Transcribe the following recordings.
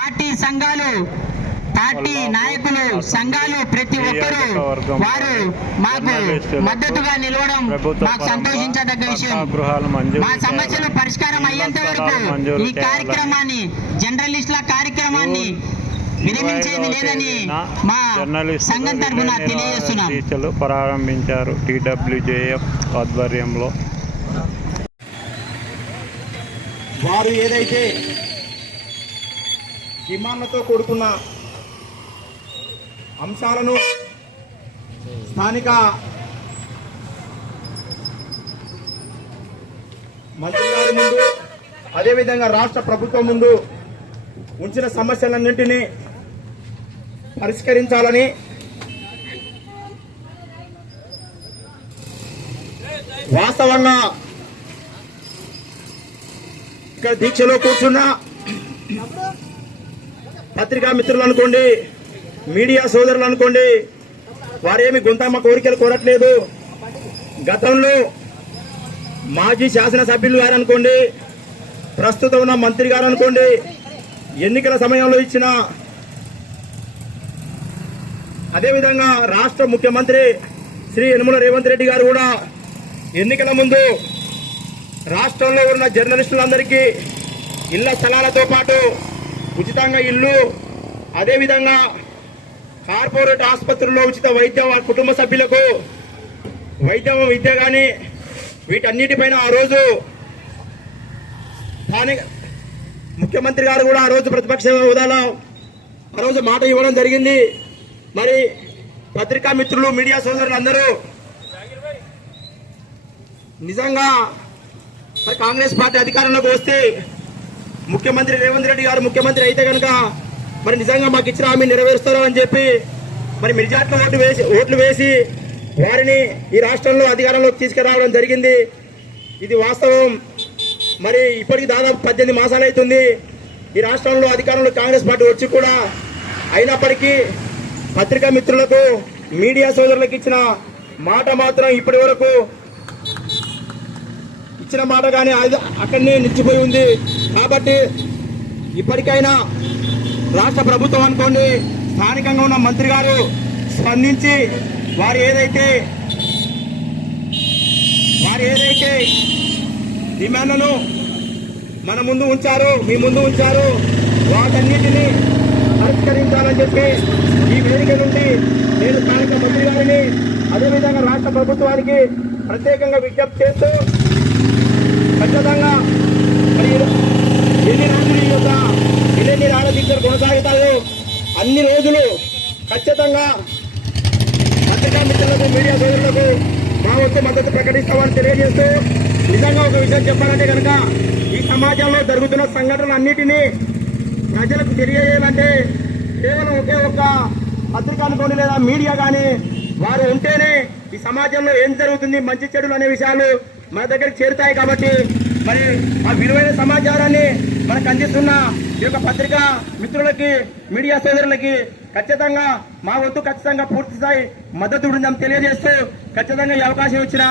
Party సంఘాలు, party నాయకులు, సంఘాలు ప్రతి ఒక్కరూ వారు మాకు మద్దతుగా నిలవడం మాకు సంతోషించదగ్గ విషయం. మా సమస్యలు పరిష్కారం అయ్యేంత వరకు ఈ కార్యక్రమాన్ని, జర్నలిస్టుల కార్యక్రమాన్ని విరమించేది లేదని మా సంఘం తరఫున తెలియజేస్తున్నాం. ప్రారంభించారు TWJF ఆధ్వర్యంలో. వారు ఏదైతే డిమాండ్లతో కూడుకున్న అంశాలను స్థానిక మంత్రి గారి ముందు, అదేవిధంగా రాష్ట్ర ప్రభుత్వం ముందు ఉంచిన సమస్యలన్నింటినీ పరిష్కరించాలని వాస్తవంగా ఇక్కడ దీక్షలో కూర్చున్న పత్రికా మిత్రులు అనుకోండి, మీడియా సోదరులు అనుకోండి, వారేమి గొంతమ్మ కోరికలు కోరట్లేదు. గతంలో మాజీ శాసనసభ్యులు గారు అనుకోండి, ప్రస్తుతం ఉన్న మంత్రి గారు అనుకోండి, ఎన్నికల సమయంలో ఇచ్చిన, అదేవిధంగా రాష్ట్ర ముఖ్యమంత్రి శ్రీ యనమల రేవంత్ రెడ్డి గారు కూడా ఎన్నికల ముందు రాష్ట్రంలో ఉన్న జర్నలిస్టులందరికీ ఇళ్ల స్థలాలతో పాటు ఉచితంగా ఇల్లు, అదేవిధంగా కార్పొరేట్ ఆసుపత్రుల్లో ఉచిత వైద్యం, కుటుంబ సభ్యులకు వైద్యం, విద్య కానీ వీటన్నిటిపైన ఆ రోజు ముఖ్యమంత్రి గారు కూడా ఆ రోజు ప్రతిపక్ష హోదాలో ఆ రోజు మాట ఇవ్వడం జరిగింది. మరి పత్రికా మిత్రులు, మీడియా సోదరులు అందరూ నిజంగా మరి కాంగ్రెస్ పార్టీ అధికారంలోకి వస్తే, ముఖ్యమంత్రి రేవంత్ రెడ్డి గారు ముఖ్యమంత్రి అయితే కనుక మరి నిజంగా మాకు ఇచ్చిన హామీ నెరవేరుస్తారు అని చెప్పి మరి మెజార్టీ ఓట్లు వేసి వారిని ఈ రాష్ట్రంలో అధికారంలోకి తీసుకురావడం జరిగింది. ఇది వాస్తవం. మరి ఇప్పటికి దాదాపు 18 మాసాలు అవుతుంది ఈ రాష్ట్రంలో అధికారంలో కాంగ్రెస్ పార్టీ వచ్చి కూడా. అయినప్పటికీ పత్రికా మిత్రులకు, మీడియా సోదరులకు ఇచ్చిన మాట మాత్రం ఇప్పటి వరకు ఇచ్చిన మాట కానీ అక్కడనే నిలిచిపోయి ఉంది. కాబట్టి ఇప్పటికైనా రాష్ట్ర ప్రభుత్వం అనుకోండి, స్థానికంగా ఉన్న మంత్రి గారు స్పందించి వారు ఏదైతే డిమాండ్లను మన ముందు ఉంచారో, మీ ముందు ఉంచారో, వాటన్నిటినీ పరిష్కరించాలని చెప్పి ఈ వేదిక నుండి నేను స్థానిక మంత్రి గారిని, అదేవిధంగా రాష్ట్ర ప్రభుత్వానికి ప్రత్యేకంగా విజ్ఞప్తి చేస్తూ, ఖచ్చితంగా ఎన్ని రోజులు ఈ యొక్క నిరాహార దీక్షలు కొనసాగుతాయో అన్ని రోజులు ఖచ్చితంగా పత్రికా మిత్రులకు, మీడియా సోదరులకు మా వంతు మద్దతు ప్రకటిస్తామని తెలియజేస్తూ, నిజంగా ఒక విషయం చెప్పాలంటే కనుక ఈ సమాజంలో జరుగుతున్న సంఘటనలు అన్నిటినీ ప్రజలకు తెలియజేయాలంటే కేవలం ఒకే ఒక్క పత్రిక అనుకోని లేదా మీడియా కానీ వారు ఉంటేనే ఈ సమాజంలో ఏం జరుగుతుంది, మంచి చెడులు అనే విషయాలు మన దగ్గరికి చేరుతాయి. కాబట్టి మరి ఆ విలువైన సమాచారాన్ని మనకు అందిస్తున్న ఈ యొక్క పత్రికా మిత్రులకి, మీడియా సోదరులకి ఖచ్చితంగా మా వంతు ఖచ్చితంగా పూర్తి స్థాయి మద్దతు ఉందని తెలియజేస్తూ, ఖచ్చితంగా ఈ అవకాశం ఇచ్చిన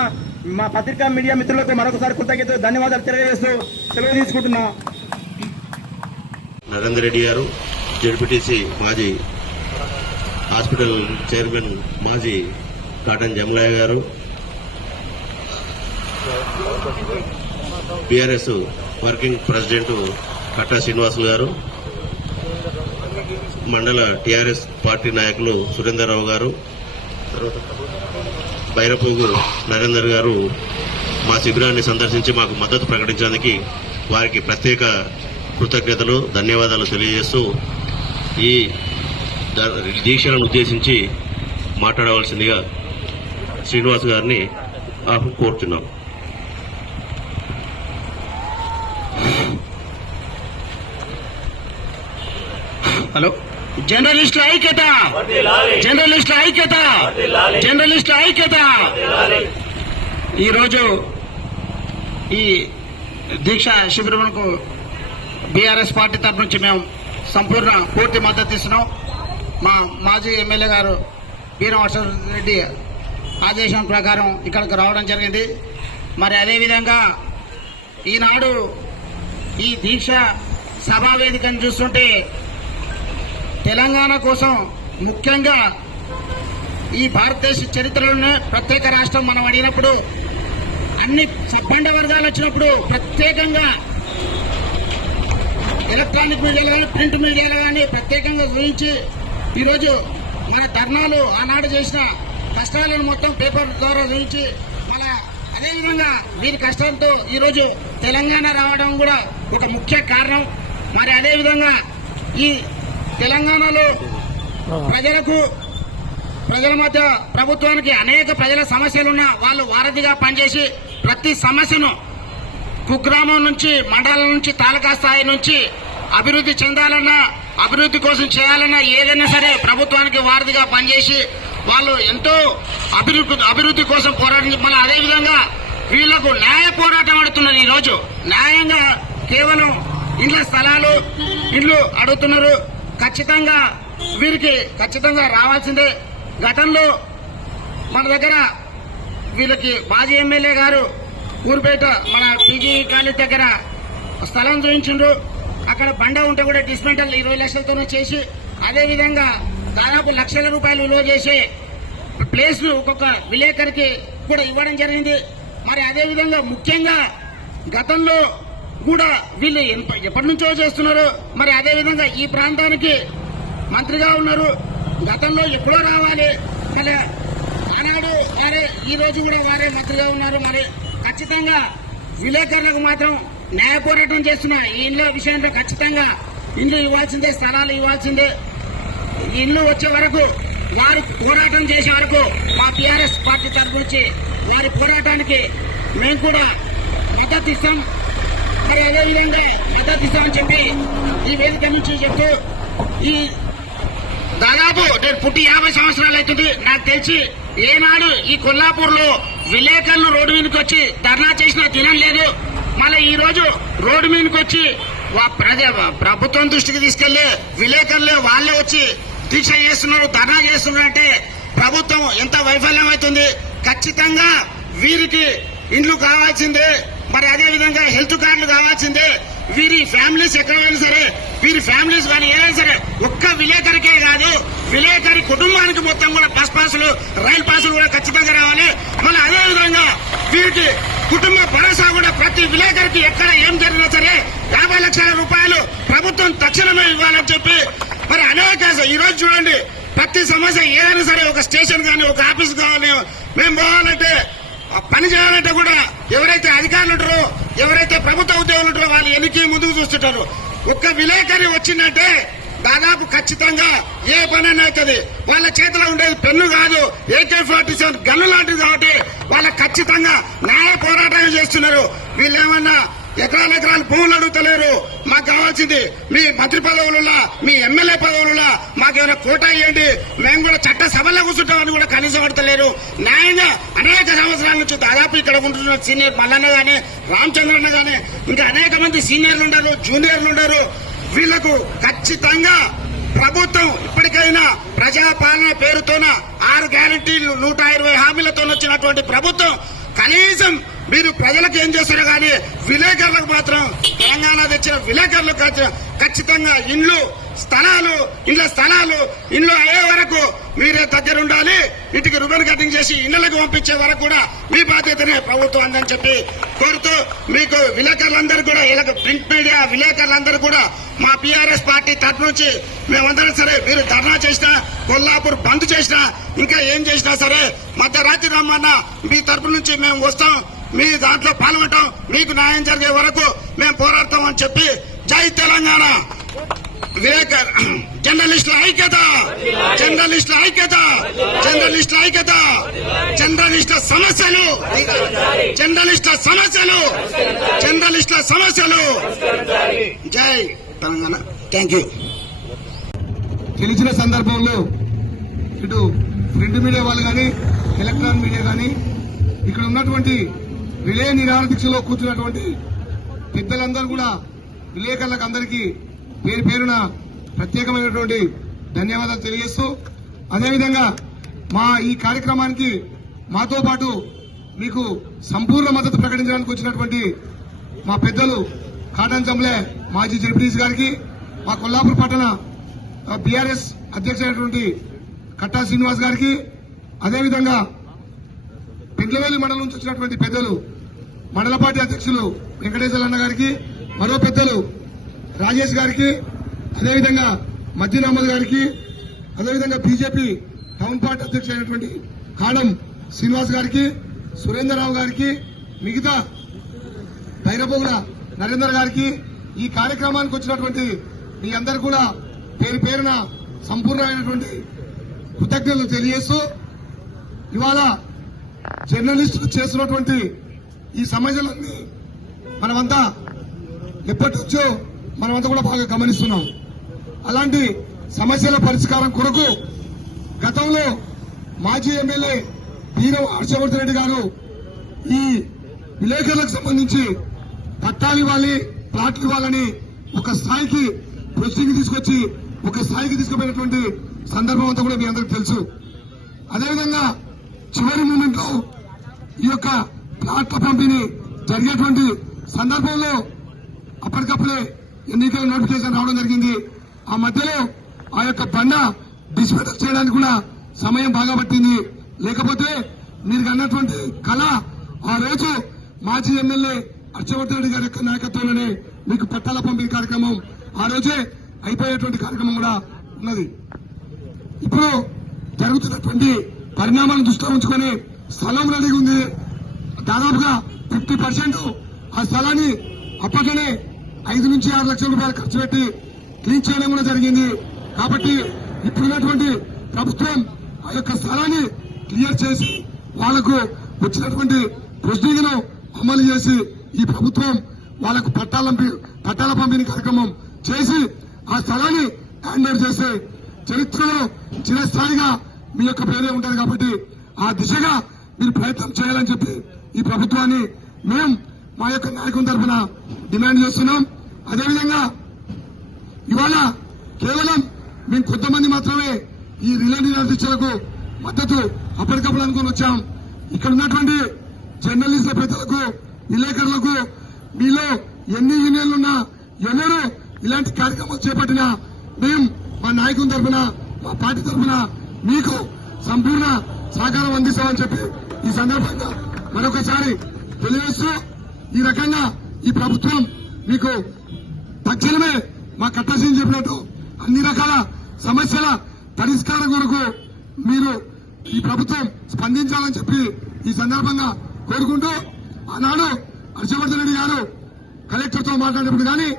మా పత్రికా మీడియా మిత్రులకు మరొకసారి కృతజ్ఞతలు, ధన్యవాదాలు తెలియజేస్తూ సెలవు తీసుకుంటున్నా. నరేందర్ రెడ్డి గారు, జెడ్పీటీసీ మాజీ హాస్పిటల్ చైర్మన్ మాజీ కాటన్ జమలయ్య గారు, బీఆర్ఎస్ వర్కింగ్ ప్రెసిడెంట్ కట్టా శ్రీనివాసులు గారు, మండల టీఆర్ఎస్ పార్టీ నాయకులు సురేందర్రావు గారు, బైరపోగు నరేందర్ గారు మా శిబిరాన్ని సందర్శించి మాకు మద్దతు ప్రకటించడానికి వారికి ప్రత్యేక కృతజ్ఞతలు, ధన్యవాదాలు తెలియజేస్తూ ఈ దీక్షలను ఉద్దేశించి మాట్లాడవలసిందిగా శ్రీనివాస్ గారిని కోరుతున్నాం. హలో. జర్నలిస్టుల ఐక్యత, జర్నలిస్టుల ఐక్యత, జర్నలిస్టుల ఐక్యత. ఈరోజు ఈ దీక్ష శిబిరంకు బీఆర్ఎస్ పార్టీ తరఫు నుంచి మేము సంపూర్ణ పూర్తి మద్దతు ఇస్తున్నాం. మా మాజీ ఎమ్మెల్యే గారు వీరవర్షరెడ్డి ఆదేశం ప్రకారం ఇక్కడికి రావడం జరిగింది. మరి అదేవిధంగా ఈనాడు ఈ దీక్ష సభా వేదికను చూస్తుంటే తెలంగాణ కోసం ముఖ్యంగా ఈ భారతదేశ చరిత్రలోనే ప్రత్యేక రాష్ట్రం మనం అడిగినప్పుడు అన్ని సబ్బండ వర్గాలు వచ్చినప్పుడు ప్రత్యేకంగా ఎలక్ట్రానిక్ మీడియాలు కానీ ప్రింట్ మీడియాలు కానీ ప్రత్యేకంగా గురించి ఈరోజు మన ధర్నాలు ఆనాడు చేసిన కష్టాలను మొత్తం పేపర్ ద్వారా గురించి మళ్ళా అదేవిధంగా వీరి కష్టాలతో ఈరోజు తెలంగాణ రావడం కూడా ఒక ముఖ్య కారణం. మరి అదేవిధంగా ఈ తెలంగాణలో ప్రజల మధ్య ప్రభుత్వానికి అనేక ప్రజల సమస్యలున్నా వాళ్ళు వారధిగా పనిచేసి ప్రతి సమస్యను కుగ్రామం నుంచి మండలం నుంచి తాలూకా స్థాయి నుంచి అభివృద్ధి చెందాలన్నా అభివృద్ధి కోసం చేయాలన్నా ఏదైనా సరే ప్రభుత్వానికి వారధిగా పనిచేసి వాళ్ళు ఎంతో అభివృద్ధి కోసం పోరాటం. మళ్ళీ అదేవిధంగా వీళ్లకు న్యాయ పోరాటం ఆడుతున్నారు. ఈరోజు న్యాయంగా కేవలం ఇండ్ల స్థలాలు ఇల్లు అడుగుతున్నారు. ఖచ్చితంగా వీరికి ఖచ్చితంగా రావాల్సిందే. గతంలో మన దగ్గర వీళ్ళకి మాజీ ఎమ్మెల్యే గారు ఊరుపేట మన పీజీ కాలేజ్ దగ్గర స్థలం చూపించిండ్రు. అక్కడ బండ ఉంటే కూడా డిస్మెంటల్ 20 లక్షలతోనే చేసి అదేవిధంగా దాదాపు లక్షల రూపాయలు విలువ చేసే ప్లేస్ ను ఒక్కొక్క విలేకరికి కూడా ఇవ్వడం జరిగింది. మరి అదేవిధంగా ముఖ్యంగా గతంలో కూడా వీళ్ళు ఎప్పటి నుంచో చేస్తున్నారు. మరి అదేవిధంగా ఈ ప్రాంతానికి మంత్రిగా ఉన్నారు. గతంలో ఎప్పుడో రావాలి కానీ ఆనాడు వారే ఈ రోజు కూడా వారే మంత్రిగా ఉన్నారు. మరి ఖచ్చితంగా విలేకరులకు మాత్రం న్యాయ పోరాటం చేస్తున్న ఈ ఇళ్ల విషయంలో ఖచ్చితంగా ఇల్లు ఇవ్వాల్సిందే, స్థలాలు ఇవ్వాల్సిందే. ఇల్లు వచ్చే వరకు వారు పోరాటం చేసే వరకు మా టీఆర్ఎస్ పార్టీ తరఫు నుంచి వారి పోరాటానికి మేము కూడా మద్దతు ఇస్తాం. మరి అదేవిధంగా మద్దతు ఇస్తామని చెప్పి ఈ వేదిక నుంచి చెప్తూ ఈ దాదాపు నేను పుట్టి 50 సంవత్సరాలు అవుతుంది. నాకు తెలిసి ఏనాడు ఈ కొల్లాపూర్ లో విలేకరులు రోడ్డు మీదకి వచ్చి ధర్నా చేసినా తినలేదు. మళ్ళీ ఈ రోజు రోడ్డు మీదకి వచ్చి ప్రభుత్వం దృష్టికి తీసుకెళ్లి విలేకరులే వాళ్ళే వచ్చి దీక్ష చేస్తున్నారు, ధర్నా చేస్తున్నారు అంటే ప్రభుత్వం ఎంత వైఫల్యం అవుతుంది. ఖచ్చితంగా వీరికి ఇండ్లు కావాల్సిందే. మరి అదేవిధంగా హెల్త్ కార్డులు కావాల్సిందే. వీరి ఫ్యామిలీస్ ఎక్కడైనా సరే వీరి ఫ్యామిలీస్ కానీ ఏదైనా సరే ఒక్క విలేకరికే కాదు విలేకరి కుటుంబానికి మొత్తం కూడా బస్ పాసులు రైలు పాసులు కూడా ఖచ్చితంగా రావాలి. మళ్ళీ అదేవిధంగా వీరికి కుటుంబ భరోసా కూడా ప్రతి విలేకరికి ఎక్కడ ఏం జరిగినా సరే 50 లక్షల రూపాయలు ప్రభుత్వం తక్షణమే ఇవ్వాలని చెప్పి మరి అనేక ఈ రోజు చూడండి ప్రతి సమస్య ఏదైనా సరే ఒక స్టేషన్ కానీ ఒక ఆఫీస్ కావాలి మేము పోవాలంటే పని చేయాలంటే కూడా ఎవరైతే అధికారులు ఉంటారో ఎవరైతే ప్రభుత్వ ఉద్యోగులు ఉంటారో వాళ్ళు ఎన్నికి ముందుకు చూస్తుంటారు. ఒక్క విలేకరి వచ్చిందంటే దాదాపు ఖచ్చితంగా ఏ పనైనా అవుతుంది. వాళ్ళ చేతిలో ఉండేది పెన్ను కాదు AK-47 గన్ను లాంటిది కాబట్టి వాళ్ళ ఖచ్చితంగా న్యాయ పోరాటం చేస్తున్నారు. వీళ్ళేమన్నా ఎకరాలు భూములు అడుగుతలేరు. మాకు కావాల్సింది మీ మంత్రి పదవులలో మీ ఎమ్మెల్యే పదవులలో మాకేమైనా కోటా ఇవ్వండి మేము కూడా చట్ట సభలో కూర్చుంటామని కూడా కనీసం అడతలేరు. న్యాయంగా అనేక సంవత్సరాల నుంచి దాదాపు ఇక్కడ ఉంటున్న సీనియర్ మల్లన్న గానీ రామచంద్రన్న గానీ ఇంకా అనేక మంది సీనియర్లు ఉన్నారు, జూనియర్లు ఉన్నారు. వీళ్లకు ఖచ్చితంగా ప్రభుత్వం ఇప్పటికైనా ప్రజాపాలన పేరుతోన 6 గ్యారంటీలు 120 హామీలతో వచ్చినటువంటి ప్రభుత్వం కనీసం మీరు ప్రజలకు ఏం చేస్తారు కానీ విలేకరులకు మాత్రం తెలంగాణ తెచ్చిన విలేకరులకు ఖచ్చితంగా ఇండ్ల స్థలాలు అయ్యే వరకు మీరే దగ్గర ఉండాలి. ఇంటికి రిబన్ కటింగ్ చేసి ఇళ్లకు పంపించే వరకు కూడా మీ బాధ్యతనే ప్రభుత్వం అందని చెప్పి కోరుతూ మీకు విలేకరులందరూ కూడా ఇలాగ ప్రింట్ మీడియా విలేకరులందరూ కూడా మా టీఆర్ఎస్ పార్టీ తరఫు నుంచి మేమందరం సరే మీరు ధర్నా చేసినా కొల్లాపూర్ బంద్ చేసినా ఇంకా ఏం చేసినా సరే మధ్యరాత్రి రమ్మన్నా మీ తరఫు నుంచి మేము వస్తాం. మీ దాంట్లో పాల్గొంటాం. మీకు న్యాయం జరిగే వరకు మేము పోరాడతామని చెప్పి జై తెలంగాణ. జర్నలిస్టుల ఐక్యత, జర్నలిస్టుల ఐక్యత, జర్నలిస్టుల ఐక్యత, జర్నలిస్టుల సమస్యలు, జర్నలిస్టుల సమస్యలు, జర్నలిస్టుల సమస్యలు. జై తెలంగాణ. Thank you. గెలిచిన సందర్భంలో ఇటు ప్రింట్ మీడియా వాళ్ళు కానీ ఎలక్ట్రానిక్ మీడియా కానీ ఇక్కడ ఉన్నటువంటి రిలే నిరాహార దీక్షలో కూర్చున్నటువంటి పెద్దలందరూ కూడా విలేకరులకు అందరికీ పేరు పేరున ప్రత్యేకమైనటువంటి ధన్యవాదాలు తెలియజేస్తూ అదేవిధంగా మా ఈ కార్యక్రమానికి మాతో పాటు మీకు సంపూర్ణ మద్దతు ప్రకటించడానికి వచ్చినటువంటి మా పెద్దలు కాటన్ చంబ్లే మాజీ జడ్పీటీసీ గారికి మా కొల్లాపూర్ పట్టణ బీఆర్ఎస్ అధ్యక్షుడైనటువంటి కట్టా శ్రీనివాస్ గారికి, అదేవిధంగా పెండ్లవేలి మండలం నుంచి వచ్చినటువంటి పెద్దలు మండల పార్టీ అధ్యక్షులు వెంకటేశ్వర అన్న గారికి, మరో పెద్దలు రాజేష్ గారికి, అదేవిధంగా మజ్జిద్ అహ్మద్ గారికి, అదేవిధంగా బీజేపీ టౌన్ పార్టీ అధ్యక్షుడైనటువంటి కాడం శ్రీనివాస్ గారికి, సురేందర్రావు గారికి, మిగతా బైరబోగుల నరేందర్ గారికి, ఈ కార్యక్రమానికి వచ్చినటువంటి మీ అందరు కూడా పేరు పేరున సంపూర్ణమైనటువంటి కృతజ్ఞతలు తెలియజేస్తూ, ఇవాళ జర్నలిస్టులు చేస్తున్నటువంటి ఈ సమస్యలన్నీ మనమంతా ఎప్పటి నుంచో మనమంతా కూడా బాగా గమనిస్తున్నాం. అలాంటి సమస్యల పరిష్కారం కొరకు గతంలో మాజీ ఎమ్మెల్యే బీరం హర్షవర్ధన్ రెడ్డి గారు ఈ విలేకరులకు సంబంధించి పట్టాలు ఇవ్వాలి, ప్లాట్లు ఇవ్వాలని ఒక స్థాయికి ప్రొసీడింగ్ తీసుకొచ్చి ఒక స్థాయికి తీసుకుపోయినటువంటి సందర్భం అంతా కూడా మీ అందరికీ తెలుసు. అదేవిధంగా చివరి మూమెంట్ లో ఈ యొక్క ప్లాట్ల పంపిణీ జరిగేటువంటి సందర్భంలో అప్పటికప్పుడే ఎన్నికల నోటిఫికేషన్ రావడం జరిగింది. ఆ మధ్యలో ఆ యొక్క బండ డిస్మెంటల్ చేయడానికి కూడా సమయం బాగా పట్టింది. లేకపోతే మీరు అన్నటువంటి కళ ఆ రోజు మాజీ ఎమ్మెల్యే హర్షవర్ధన్ రెడ్డి గారి యొక్క నాయకత్వంలోనే మీకు పట్టాల పంపిణీ కార్యక్రమం ఆ రోజే అయిపోయేటువంటి కార్యక్రమం కూడా ఉన్నది. ఇప్పుడు జరుగుతున్నటువంటి పరిణామాలను దృష్టిలో ఉంచుకొని స్థలం రెడీగా ఉంది. దాదాపుగా 50% ఆ స్థలాన్ని అప్పట్లోనే 5 నుంచి 6 లక్షల రూపాయలు ఖర్చు పెట్టి క్లీన్ చేయడం కూడా జరిగింది. కాబట్టి ఇప్పుడున్నటువంటి ప్రభుత్వం ఆ యొక్క స్థలాన్ని క్లియర్ చేసి వాళ్లకు వచ్చినటువంటి ప్రొసీడింగ్ను అమలు చేసి ఈ ప్రభుత్వం వాళ్లకు పట్టాల పంపిణీ కార్యక్రమం చేసి ఆ స్థలాన్ని హ్యాండ్ ఓవర్ చేస్తే చరిత్రలో చిరస్థాయిగా మీ యొక్క పేరే ఉంటుంది. కాబట్టి ఆ దిశగా మీరు ప్రయత్నం చేయాలని చెప్పి ఈ ప్రభుత్వాన్ని మేము మా యొక్క నాయకుల తరఫున డిమాండ్ చేస్తున్నాం. అదేవిధంగా ఇవాళ కేవలం మేము కొంతమంది మాత్రమే ఈ రిలే నిరాదీక్షలకు మద్దతు అప్పటికప్పుడు అనుకుని వచ్చాం. ఇక్కడ ఉన్నటువంటి జర్నలిస్టుల పెద్దలకు, విలేకరులకు మీలో ఎన్ని యూనియన్లున్నా ఎవరు ఇలాంటి కార్యక్రమాలు చేపట్టినా మేము మా నాయకుల తరఫున, మా పార్టీ తరఫున మీకు సంపూర్ణ సహకారం అందిస్తామని చెప్పి ఈ సందర్భంగా మరొకసారి తెలియజేస్తూ, ఈ రకంగా ఈ ప్రభుత్వం మీకు తక్షణమే మా కట్టాల్సింది చెప్పినట్టు అన్ని రకాల సమస్యల పరిష్కారం కొరకు మీరు ఈ ప్రభుత్వం స్పందించాలని చెప్పి ఈ సందర్భంగా కోరుకుంటూ, ఆనాడు హర్షవర్ధన్ రెడ్డి గారు కలెక్టర్ తో మాట్లాడినప్పుడు కానీ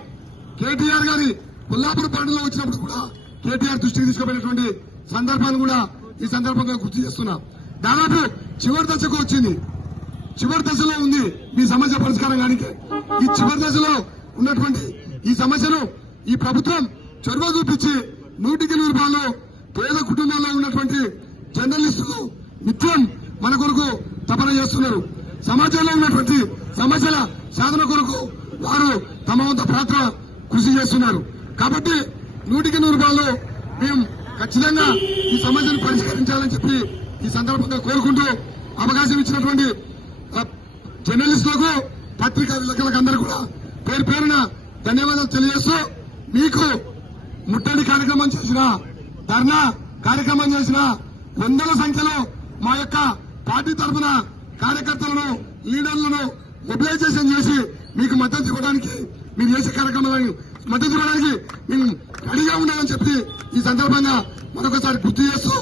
కేటీఆర్ గారి కొల్లాపూర్ పర్యటనలో వచ్చినప్పుడు కూడా కేటీఆర్ దృష్టికి తీసుకుపోయినటువంటి సందర్భాన్ని కూడా ఈ సందర్భంగా గుర్తు చేస్తున్నా. దాదాపు చివరి దశకు వచ్చింది, చివరి దశలో ఉంది మీ సమస్య పరిష్కారం కానీ. ఈ చివరి దశలో ఉన్నటువంటి ఈ సమస్యను ఈ ప్రభుత్వం చొరవ చూపించి 100కి 100 రూపాయలు పేద కుటుంబాల్లో ఉన్నటువంటి జర్నలిస్టులు నిత్యం మన కొరకు తపన చేస్తున్నారు. సమాజంలో ఉన్నటువంటి సమస్యల సాధన కొరకు వారు తమ వంతు పాత్ర కృషి చేస్తున్నారు. కాబట్టి 100కి 100 రూపాయలు మేము ఖచ్చితంగా ఈ సమస్యను పరిష్కరించాలని చెప్పి ఈ సందర్భంగా కోరుకుంటూ, అవకాశం ఇచ్చినటువంటి జర్నలిస్టులకు, పత్రికా విలేకరులకు అందరూ కూడా పేరు పేరున ధన్యవాదాలు తెలియజేస్తూ, మీకు ముట్టడి కార్యక్రమం చేసిన, ధర్నా కార్యక్రమం చేసిన వందల సంఖ్యలో మా యొక్క పార్టీ తరఫున కార్యకర్తలను, లీడర్లను మొబిలైజేషన్ చేసి మీకు మద్దతు ఇవ్వడానికి, మీరు చేసే కార్యక్రమాలను మద్దతు ఇవ్వడానికి మేము రెడీగా ఉండాలని చెప్పి ఈ సందర్భంగా మరొకసారి గుర్తు చేస్తూ,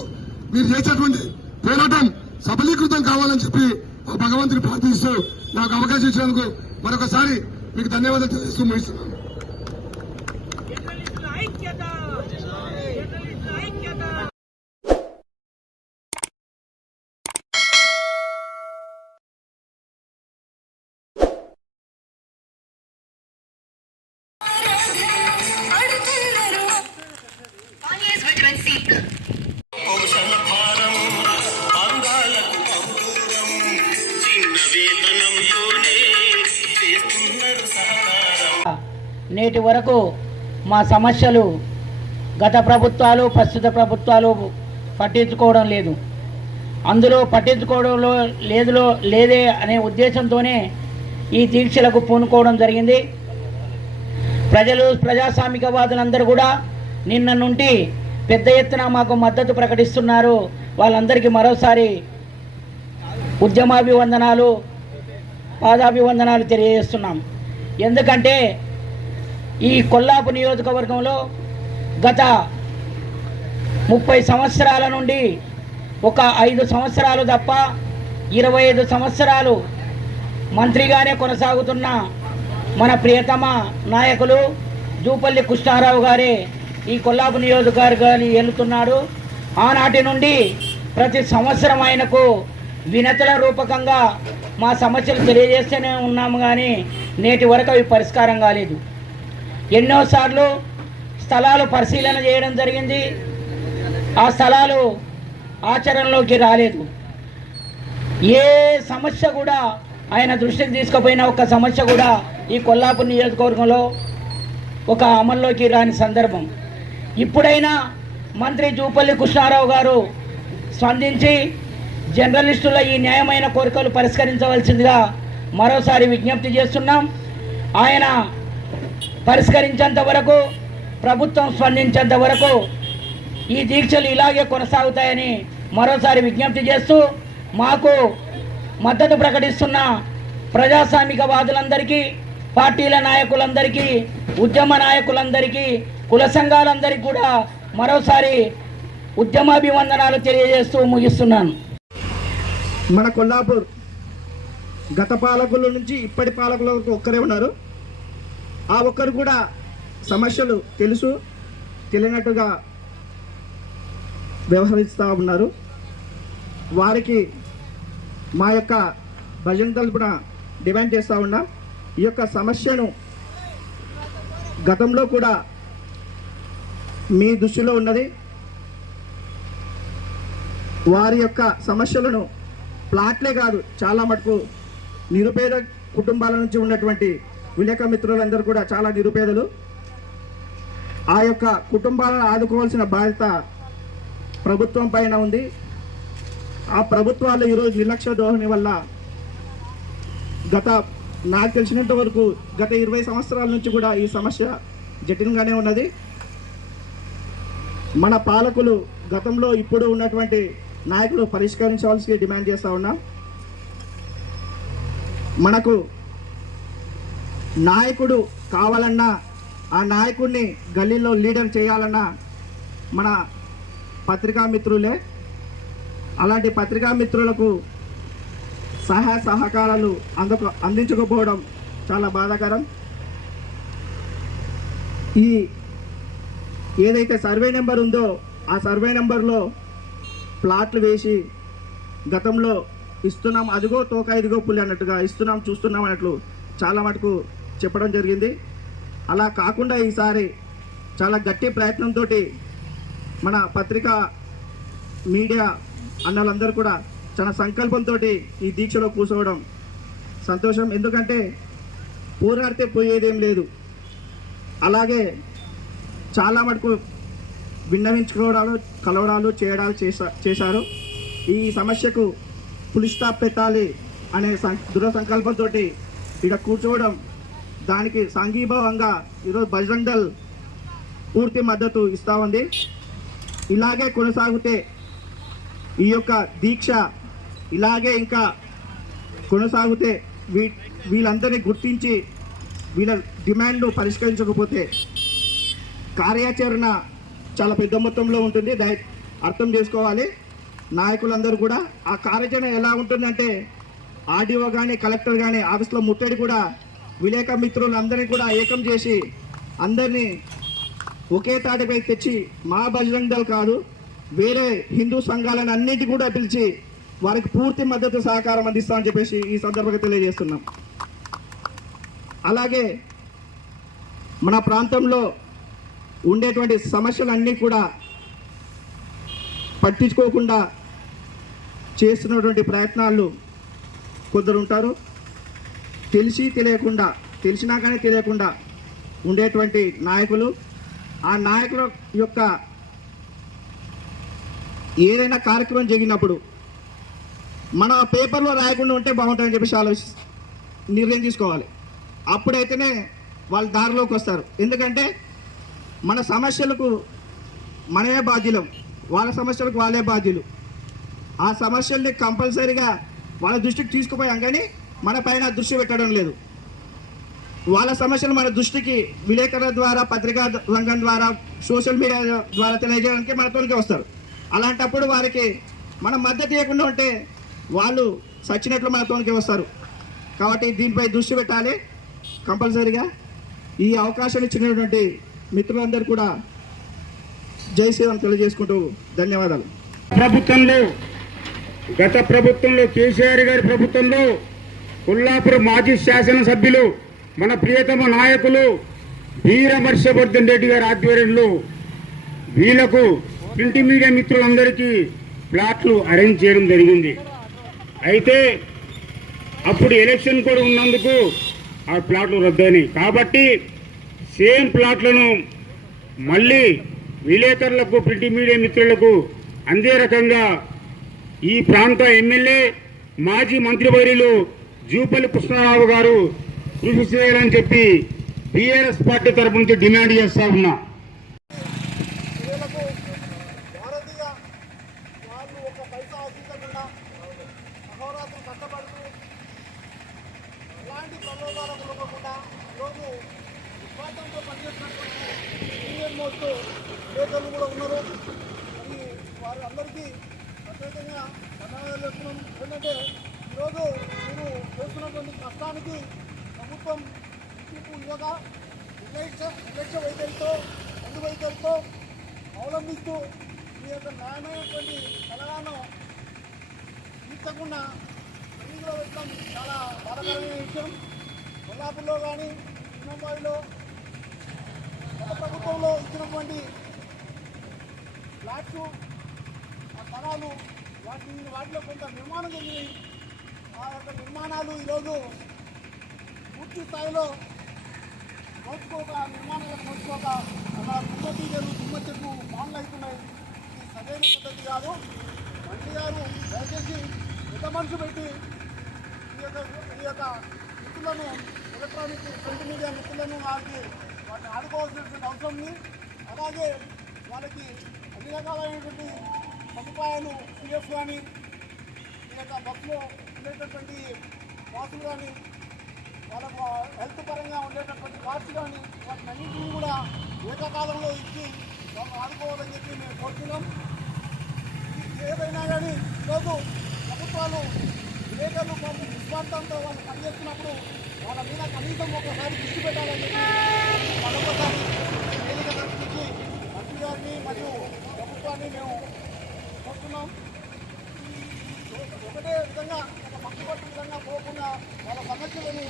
మీరు చేసేటువంటి పోరాటం సఫలీకృతం కావాలని చెప్పి ఆ భగవంతుని ప్రార్థిస్తూ నాకు అవకాశం ఇచ్చినందుకు మరొకసారి మీకు ధన్యవాదాలు తెలియజేస్తూ ముగిస్తున్నాను. నేటి వరకు మా సమస్యలు గత ప్రభుత్వాలు, ప్రస్తుత ప్రభుత్వాలు పట్టించుకోవడం లేదు. అందులో పట్టించుకోవడంలో లేదే అనే ఉద్దేశంతోనే ఈ దీక్షలకు పూనుకోవడం జరిగింది. ప్రజాస్వామికవాదులందరూ కూడా నిన్న నుండి పెద్ద ఎత్తున మాకు మద్దతు ప్రకటిస్తున్నారు. వాళ్ళందరికీ మరోసారి ఉద్యమాభివందనాలు, పాదాభివందనాలు తెలియజేస్తున్నాం. ఎందుకంటే ఈ కొల్లాపు నియోజకవర్గంలో గత 30 సంవత్సరాల నుండి ఒక 5 సంవత్సరాలు తప్ప 25 సంవత్సరాలు మంత్రిగానే కొనసాగుతున్న మన ప్రియతమ నాయకులు జూపల్లి కృష్ణారావు గారే ఈ కొల్లాపు నియోజకవర్గాన్ని ఏలుతున్నాడు. ఆనాటి నుండి ప్రతి సంవత్సరం ఆయనకు వినతుల రూపకంగా మా సమస్యలు తెలియజేస్తూనే ఉన్నాము, కానీ నేటి వరకు అవి పరిష్కారం కాలేదు. ఎన్నోసార్లు స్థలాలు పరిశీలన చేయడం జరిగింది, ఆ స్థలాలు ఆచరణలోకి రాలేదు. ఏ సమస్య కూడా ఆయన దృష్టికి తీసుకుపోయిన ఒక సమస్య కూడా ఈ కొల్లాపు నియోజకవర్గంలో ఒక అమల్లోకి రాని సందర్భం. ఇప్పుడైనా మంత్రి జూపల్లి కృష్ణారావు గారు స్పందించి జర్నలిస్టుల ఈ న్యాయమైన కోరికలు పరిష్కరించవలసిందిగా మరోసారి విజ్ఞప్తి చేస్తున్నాం. ఆయన పరిష్కరించేంత వరకు, ప్రభుత్వం స్పందించేంత వరకు ఈ దీక్షలు ఇలాగే కొనసాగుతాయని మరోసారి విజ్ఞప్తి చేస్తూ, మాకు మద్దతు ప్రకటిస్తున్న ప్రజాస్వామికవాదులందరికీ, పార్టీల నాయకులందరికీ, ఉద్యమ నాయకులందరికీ, కుల సంఘాలందరికీ కూడా మరోసారి ఉద్యమాభివందనాలు తెలియజేస్తూ ముగిస్తున్నాను. మన కొల్లాపూర్ గత పాలకుల నుంచి ఇప్పటి పాలకుల వరకు ఒక్కరే ఉన్నారు. ఆ ఒక్కరు కూడా సమస్యలు తెలుసు, తెలియనట్టుగా వ్యవహరిస్తూ ఉన్నారు. వారికి మా యొక్క భజన తరపున డిమాండ్ చేస్తూ ఉన్నాం. ఈ యొక్క సమస్యను గతంలో కూడా మీ దృష్టిలో ఉన్నది. వారి యొక్క సమస్యలను ప్లాట్లే కాదు, చాలా మటుకు నిరుపేద కుటుంబాల నుంచి ఉన్నటువంటి విలేక మిత్రులందరూ కూడా చాలా నిరుపేదలు. ఆ యొక్క కుటుంబాలను ఆదుకోవాల్సిన బాధ్యత ప్రభుత్వం పైన ఉంది. ఆ ప్రభుత్వాలు ఈరోజు నిర్లక్ష్య ధోరణి వల్ల నాకు తెలిసినంత వరకు గత 20 సంవత్సరాల నుంచి కూడా ఈ సమస్య జటిలంగానే ఉన్నది. మన పాలకులు గతంలో ఇప్పుడు ఉన్నటువంటి నాయకులు పరిష్కరించవలసి డిమాండ్ చేస్తూ ఉన్నాం. మనకు నాయకుడు కావాలన్నా, ఆ నాయకుడిని గల్లీలో లీడర్ చేయాలన్నా మన పత్రికా మిత్రులే. అలాంటి పత్రికా మిత్రులకు సహాయ సహకారాలు అందించకపోవడం చాలా బాధాకరం. ఈ ఏదైతే సర్వే నెంబర్ ఉందో ఆ సర్వే నెంబర్లో ప్లాట్లు వేసి గతంలో ఇస్తున్నాం, అదిగో తోక ఇదిగో పులి అన్నట్టుగా ఇస్తున్నాం, చూస్తున్నాం అన్నట్లు చాలా మటుకు చెప్పడం జరిగింది. అలా కాకుండా ఈసారి చాలా గట్టి ప్రయత్నంతో మన పత్రికా మీడియా అన్నలందరూ కూడా చాలా సంకల్పంతో ఈ దీక్షలో కూర్చోవడం సంతోషం. ఎందుకంటే పోరాడితే పోయేదేం లేదు. అలాగే చాలా మటుకు విన్నవించుకోవడాలు, కలవడాలు, చేయడాలు చేశారు. ఈ సమస్యకు ఫుల్ స్టాప్ పెట్టాలి అనే దృఢ సంకల్పంతో ఇక్కడ కూర్చోవడం, దానికి సంఘీభావంగా ఈరోజు బజరంగ్ దళ్ పూర్తి మద్దతు ఇస్తూ ఉంది. ఇలాగే కొనసాగితే ఈ యొక్క దీక్ష ఇలాగే ఇంకా కొనసాగితే వీళ్ళందరినీ గుర్తించి వీళ్ళ డిమాండ్లు పరిష్కరించకపోతే కార్యాచరణ చాలా పెద్ద మొత్తంలో ఉంటుంది. అర్థం చేసుకోవాలి నాయకులందరూ కూడా. ఆ కార్యాచరణ ఎలా ఉంటుందంటే ఆర్డీఓ కానీ కలెక్టర్ కానీ ఆఫీస్లో ముట్టడి కూడా విలేక మిత్రులందరినీ కూడా ఏకం చేసి అందరినీ ఒకే తాటిపై తెచ్చి మా బజరంగ్ దళ్ కాదు వేరే హిందూ సంఘాలను అన్నిటి కూడా పిలిచి వారికి పూర్తి మద్దతు సహకారం అందిస్తామని చెప్పేసి ఈ సందర్భంగా తెలియజేస్తున్నాం. అలాగే మన ప్రాంతంలో ఉండేటువంటి సమస్యలన్నీ కూడా పట్టించుకోకుండా చేస్తున్నటువంటి ప్రయత్నాలు కొందరు ఉంటారు. తెలిసినా కానీ తెలియకుండా ఉండేటువంటి నాయకులు. ఆ నాయకుల యొక్క ఏదైనా కార్యక్రమం జరిగినప్పుడు మన పేపర్లో రాయకుండా ఉంటే బాగుంటుందని చెప్పేసి నిర్ణయం తీసుకోవాలి. అప్పుడైతేనే వాళ్ళు దారిలోకి వస్తారు. ఎందుకంటే మన సమస్యలకు మనమే బాధ్యులం, వాళ్ళ సమస్యలకు వాళ్ళే బాధ్యులు. ఆ సమస్యల్ని కంపల్సరీగా వాళ్ళ దృష్టికి తీసుకుపోయాం, కానీ మన పైన దృష్టి పెట్టడం లేదు. వాళ్ళ సమస్యలు మన దృష్టికి విలేకరుల ద్వారా, పత్రికా రంగం ద్వారా, సోషల్ మీడియా ద్వారా తెలియజేయడానికి మనతోనికి వస్తారు. అలాంటప్పుడు వారికి మనం మద్దతు ఇవ్వకుండా ఉంటే వాళ్ళు సచ్చినట్లు మనతోనికి వస్తారు. కాబట్టి దీనిపై దృష్టి పెట్టాలి కంపల్సరీగా. ఈ అవకాశం ఇచ్చినటువంటి మిత్రులందరూ కూడా జై శ్రీరామ్ తెలియజేసుకుంటూ ధన్యవాదాలు. ప్రభుత్వంలో, గత ప్రభుత్వంలో కేసీఆర్ గారి ప్రభుత్వంలో కొల్లాపూర్ మాజీ శాసనసభ్యులు మన ప్రియతమ నాయకులు వీరమర్షవర్ధన్ రెడ్డి గారి ఆధ్వర్యంలో వీళ్లకు ప్రింట్ మీడియా మిత్రులందరికీ ప్లాట్లు అరేంజ్ చేయడం జరిగింది. అయితే అప్పుడు ఎలక్షన్ కూడా ఉన్నందుకు ఆ ప్లాట్లు రద్దయినాయి. కాబట్టి సేమ్ ప్లాట్లను మళ్ళీ విలేకరులకు, ప్రింట్ మీడియా మిత్రులకు అందే రకంగా ఈ ప్రాంత ఎమ్మెల్యే, మాజీ మంత్రివర్యులు జూపల్లి కృష్ణారావు గారు కృషి చేయాలని చెప్పి బీఆర్ఎస్ పార్టీ తరపు నుంచి డిమాండ్ చేస్తా ఉన్నా. భారతీయ వాళ్ళు ఒక పైసా ఆశించకుండా అహోరాత్రులు కష్టపడుతూ ఎలాంటి ప్రలోభాలకు లొంగకుండా ఈరోజు విశ్వాసంతో పనిచేసినటువంటి సీనియర్ మోస్ట్ లేఖలు కూడా ఉన్నారు. అది వారి అందరికీ ప్రత్యేకంగా ధన్యవాదాలు చెప్తున్నాం. ఎందుకంటే ఈరోజు మీరు చేస్తున్నటువంటి కష్టానికి ప్రభుత్వం గుర్తింపు ఇవ్వగా నిర్లక్ష్య వైఖరితో, ముందు వైఖరితో అవలంబిస్తూ మీ యొక్క న్యాయమైనటువంటి కళలను తీర్చకుండా పెళ్లిలో పెట్టడం చాలా బాధాకరమైన విషయం. కొల్లాపూర్లో కానీ, చిన్నంబాయిలో గత ప్రభుత్వంలో ఇచ్చినటువంటి ఫ్లాట్స్, ఆ స్థలాలు వాటిలో కొంత నిర్మాణం జరిగినాయి. ఆ యొక్క నిర్మాణాలు ఈరోజు పూర్తి స్థాయిలో నోచుకోక, నిర్మాణాలకు నోచుకోక అలా తుమ్మ తీగలు, తుమ్మ చెట్లు బాన్లు అవుతున్నాయి. ఇది సరైన పద్ధతి కాదు. మంత్రి గారు దయచేసి పెద్ద మనసు పెట్టి ఈ యొక్క మిత్రులను, ఎలక్ట్రానిక్ ప్రింట్ మీడియా మిత్రులను వాటిని ఆడుకోవాల్సినటువంటి అవసరం ఉంది. అలాగే వాళ్ళకి అన్ని రకాలైనటువంటి సదుపాయాలు, పిఎఫ్ కానీ, ఈ యొక్క బస్సులో ఉండేటటువంటి పాసులు కానీ, వాళ్ళకు హెల్త్ పరంగా ఉండేటటువంటి కార్డ్స్ కానీ, వాటిని అన్నింటినీ కూడా ఏకకాలంలో ఇచ్చి వాళ్ళు ఆడుకోవాలని చెప్పి మేము కోరుతున్నాం. ఏదైనా కానీ ఈరోజు ప్రభుత్వాలు విలేకరులు నిస్వార్థంతో వాళ్ళు పనిచేస్తున్నప్పుడు వాళ్ళ మీద కనీసం ఒకసారి దృష్టి పెట్టాలని చెప్పి మరొకసారి వేదిక నుంచి మంత్రి గారిని మరియు ప్రభుత్వాన్ని మేము కోరుతున్నాం. ఒకటే విధంగా, ఒక పట్టుబట్టు విధంగా పోకుండా వాళ్ళ సమస్యలను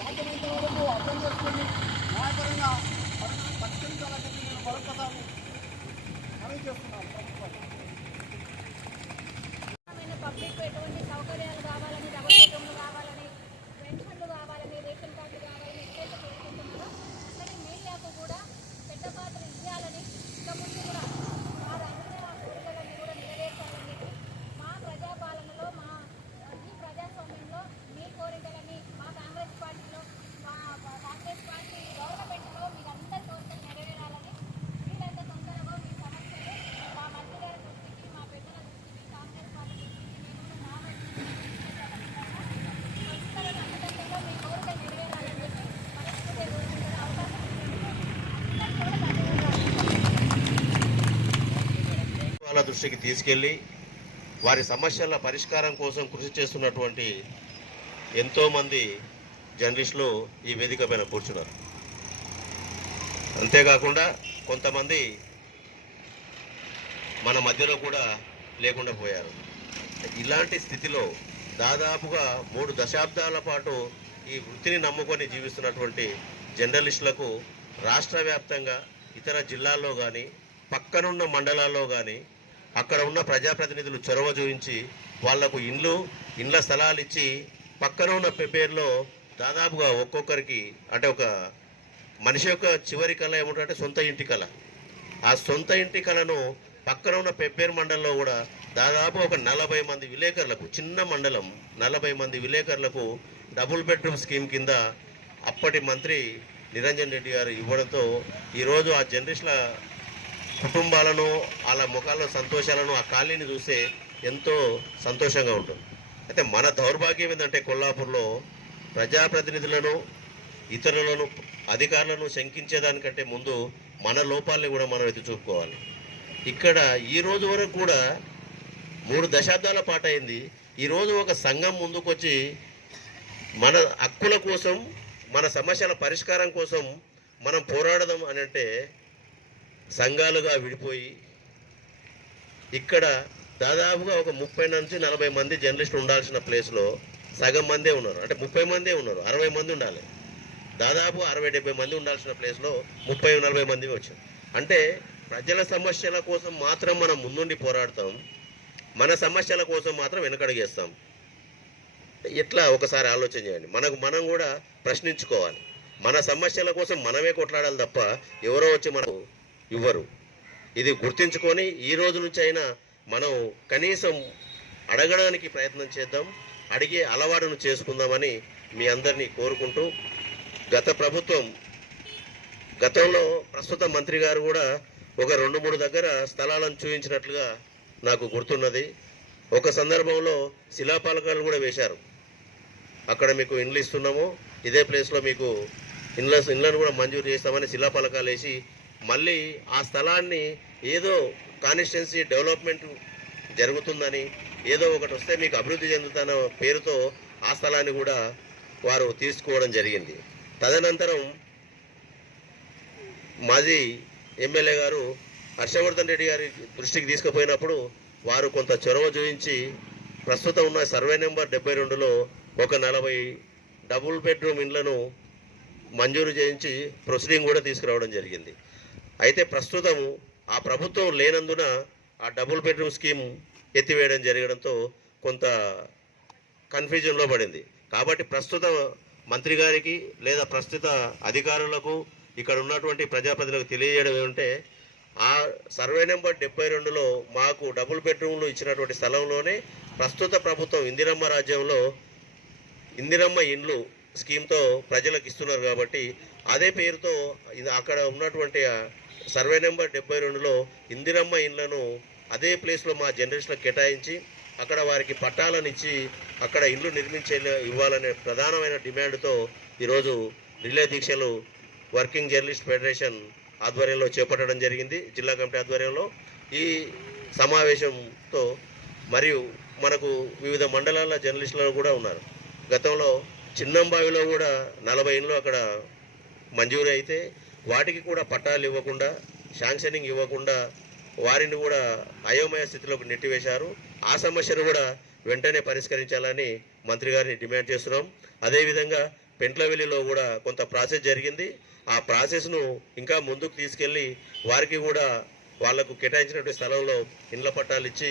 సాధ్యమైనంత వరకు అర్థం చేసుకొని న్యాయపరంగా పరిష్కరించాలని చెప్పి నేను మరొకసారి మనవి చేస్తున్నాను ప్రభుత్వాన్ని. పబ్లిక్ ఎటువంటి సౌకర్యాలు కావాలని, డబుల్ బెడ్రూమ్లు కావాలని, పెన్షన్లు కావాలని, రేషన్ కార్డులు కావాలని ఎక్కడైతే కోరుకుంటున్నారో అక్కడి మీడియాకు కూడా పెద్ద పాత్ర ఇవ్వాలని, ఇంకా ముందు కూడా వారు అనుకునే కోరికలన్నీ కూడా నెరవేర్చాలని చెప్పి మా ప్రజాపాలనలో, మా ఈ ప్రజాస్వామ్యంలో మీ కోరికలని మా కాంగ్రెస్ పార్టీలో, మా కాంగ్రెస్ పార్టీ గవర్నమెంట్లో మీరందరి కోరికలు నెరవేరాలని, వీలైతే తొందరగా మీ సమస్యలు మా మంత్రి గారి దృష్టికి, మా పెద్దల దృష్టికి, కాంగ్రెస్ పార్టీ దృష్టికి మీ కోరికలు నెరవేరాలని చెప్పి మనస్ఫూర్తిగా కోరుకుంటున్న అవకాశం వాళ్ళ దృష్టికి తీసుకెళ్ళి వారి సమస్యల పరిష్కారం కోసం కృషి చేస్తున్నటువంటి ఎంతోమంది జర్నలిస్టులు ఈ వేదిక పైన కూర్చున్నారు. అంతేకాకుండా కొంతమంది మన మధ్యలో కూడా లేకుండా పోయారు. ఇలాంటి స్థితిలో దాదాపుగా 3 దశాబ్దాల పాటు ఈ వృత్తిని నమ్ముకొని జీవిస్తున్నటువంటి జర్నలిస్టులకు రాష్ట్ర వ్యాప్తంగా, ఇతర జిల్లాల్లో కానీ, పక్కనున్న మండలాల్లో కానీ అక్కడ ఉన్న ప్రజాప్రతినిధులు చొరవ చూపించి వాళ్లకు ఇండ్ల స్థలాలు ఇచ్చి పక్కన ఉన్న పేరులో దాదాపుగా ఒక్కొక్కరికి, అంటే ఒక మనిషి యొక్క చివరి కళ ఏమిటంటే సొంత ఇంటి కళ. ఆ సొంత ఇంటి కళను పక్కన ఉన్న పెబ్బేరు మండలంలో కూడా దాదాపు ఒక 40 మంది విలేకరులకు, చిన్న మండలం 40 మంది విలేకరులకు డబుల్ బెడ్రూమ్ స్కీమ్ కింద అప్పటి మంత్రి నిరంజన్ రెడ్డి గారు ఇవ్వడంతో ఈరోజు ఆ జర్నలిస్టుల కుటుంబాలను వాళ్ళ ముఖాల్లో సంతోషాలను ఆ కాలనీని చూస్తే ఎంతో సంతోషంగా ఉంటుంది. అయితే మన దౌర్భాగ్యం ఏంటంటే కొల్లాపూర్లో ప్రజాప్రతినిధులను ఇతరులను అధికారులను శంకించేదానికంటే ముందు మన లోపాలని కూడా మనం ఎత్తి చూపుకోవాలి. ఇక్కడ ఈ రోజు వరకు కూడా 3 దశాబ్దాల పాటు అయింది. ఈరోజు ఒక సంఘం ముందుకొచ్చి మన హక్కుల కోసం మన సమస్యల పరిష్కారం కోసం మనం పోరాడదాం అని అంటే సంఘాలుగా విడిపోయి ఇక్కడ దాదాపుగా ఒక 30 నుంచి 40 మంది జర్నలిస్టులు ఉండాల్సిన ప్లేస్లో సగం మందే ఉన్నారు. అంటే 30 మందే ఉన్నారు, 60 మంది ఉండాలి. దాదాపు 60-70 మంది ఉండాల్సిన ప్లేస్లో 30-40 మంది వచ్చారు. అంటే ప్రజల సమస్యల కోసం మాత్రం మనం ముందుండి పోరాడతాం, మన సమస్యల కోసం మాత్రం వెనకడుగేస్తాం. ఎట్లా ఒకసారి ఆలోచన చేయండి. మనం కూడా ప్రశ్నించుకోవాలి. మన సమస్యల కోసం మనమే కొట్లాడాలి తప్ప ఎవరో వచ్చి మనకు ఇవ్వరు. ఇది గుర్తించుకొని ఈ రోజు నుంచి అయినా మనం కనీసం అడగడానికి ప్రయత్నం చేద్దాం, అడిగే అలవాటును చేసుకుందామని మీ అందరినీ కోరుకుంటూ, గతంలో ప్రస్తుత మంత్రి గారు కూడా ఒక 2-3 దగ్గర స్థలాలను చూపించినట్లుగా నాకు గుర్తున్నది. ఒక సందర్భంలో శిలాఫలకాలు కూడా వేశారు. అక్కడ మీకు ఇండ్లు ఇస్తున్నాము, ఇదే ప్లేస్లో మీకు ఇండ్లను కూడా మంజూరు చేస్తామని శిలాఫలకాలు వేసి మళ్ళీ ఆ స్థలాన్ని ఏదో కాన్స్టిట్యున్సీ డెవలప్మెంట్ జరుగుతుందని, ఏదో ఒకటి వస్తే మీకు అభివృద్ధి చెందుతున్న పేరుతో ఆ స్థలాన్ని కూడా వారు తీసుకోవడం జరిగింది. తదనంతరం మాజీ ఎమ్మెల్యే గారు హర్షవర్ధన్ రెడ్డి గారి దృష్టికి తీసుకుపోయినప్పుడు వారు కొంత చొరవ చూపించి ప్రస్తుతం ఉన్న సర్వే నెంబర్ 72లో ఒక 40 డబుల్ బెడ్రూమ్ ఇండ్లను మంజూరు చేయించి ప్రొసీడింగ్ కూడా తీసుకురావడం జరిగింది. అయితే ప్రస్తుతం ఆ ప్రభుత్వం లేనందున ఆ డబుల్ బెడ్రూమ్ స్కీమ్ ఎత్తివేయడం జరగడంతో కొంత కన్ఫ్యూజన్లో పడింది. కాబట్టి ప్రస్తుత మంత్రి గారికి లేదా ప్రస్తుత అధికారులకు ఇక్కడ ఉన్నటువంటి ప్రజాప్రతినిధులకు తెలియజేయడం ఏమంటే, ఆ సర్వే నెంబర్ 72లో మాకు డబుల్ బెడ్రూమ్లు ఇచ్చినటువంటి స్థలంలోనే ప్రస్తుత ప్రభుత్వం ఇందిరమ్మ రాజ్యంలో ఇందిరమ్మ ఇండ్లు స్కీమ్తో ప్రజలకు ఇస్తున్నారు. కాబట్టి అదే పేరుతో అక్కడ ఉన్నటువంటి సర్వే నెంబర్ 72లో ఇందిరమ్మ ఇండ్లను అదే ప్లేస్లో మా జర్నలిస్టులకు కేటాయించి అక్కడ వారికి పట్టాలను ఇచ్చి అక్కడ ఇండ్లు ఇవ్వాలనే ప్రధానమైన డిమాండ్తో ఈరోజు రిలే దీక్షలు వర్కింగ్ జర్నలిస్ట్ ఫెడరేషన్ ఆధ్వర్యంలో చేపట్టడం జరిగింది. జిల్లా కమిటీ ఆధ్వర్యంలో ఈ సమావేశంతో మరియు మనకు వివిధ మండలాల జర్నలిస్టులు కూడా ఉన్నారు. గతంలో చిన్నంబావిలో కూడా 40 ఇండ్లు అక్కడ మంజూరు అయితే వాటికి కూడా పట్టాలు ఇవ్వకుండా, శాంక్షనింగ్ ఇవ్వకుండా వారిని కూడా అయోమయ స్థితిలోకి నెట్టివేశారు. ఆ సమస్యను కూడా వెంటనే పరిష్కరించాలని మంత్రి గారిని డిమాండ్ చేస్తున్నాం. అదేవిధంగా పెంట్లవెల్లిలో కూడా కొంత ప్రాసెస్ జరిగింది. ఆ ప్రాసెస్ను ఇంకా ముందుకు తీసుకెళ్ళి వారికి కూడా వాళ్లకు కేటాయించినటువంటి స్థలంలో ఇండ్ల పట్టాలు ఇచ్చి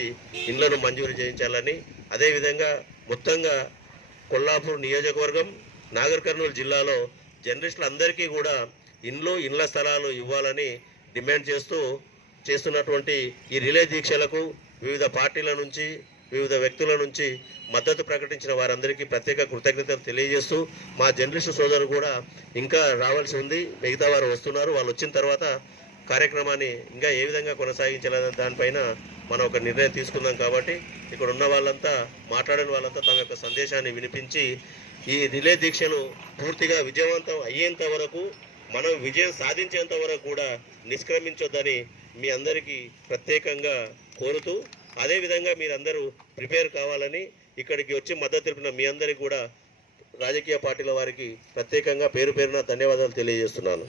ఇండ్లను మంజూరు చేయించాలని, అదేవిధంగా మొత్తంగా కొల్లాపూర్ నియోజకవర్గం, నాగర్ కర్నూలు జిల్లాలో జర్నలిస్టులందరికీ కూడా ఇండ్ల స్థలాలు ఇవ్వాలని డిమాండ్ చేస్తున్నటువంటి ఈ రిలే దీక్షలకు వివిధ పార్టీల నుంచి, వివిధ వ్యక్తుల నుంచి మద్దతు ప్రకటించిన వారందరికీ ప్రత్యేక కృతజ్ఞతలు తెలియజేస్తూ, మా జర్నలిస్టు సోదరులు కూడా ఇంకా రావాల్సి ఉంది. మిగతా వారు వస్తున్నారు. వాళ్ళు వచ్చిన తర్వాత కార్యక్రమాన్ని ఇంకా ఏ విధంగా కొనసాగించాలనే దానిపైన మనం ఒక నిర్ణయం తీసుకుందాం. కాబట్టి ఇక్కడ ఉన్న వాళ్ళంతా, మాట్లాడిన వాళ్ళంతా తమ యొక్క సందేశాన్ని వినిపించి ఈ రిలే దీక్షలు పూర్తిగా విజయవంతం అయ్యేంత వరకు, మనం విజయం సాధించేంత వరకు కూడా నిష్క్రమించొద్దని మీ అందరికీ ప్రత్యేకంగా కోరుతూ, అదేవిధంగా మీరందరూ ప్రిపేర్ కావాలని ఇక్కడికి వచ్చి మద్దతు తెలిపిన మీ అందరికీ కూడా రాజకీయ పార్టీల వారికి ప్రత్యేకంగా పేరు పేరున ధన్యవాదాలు తెలియజేస్తున్నాను.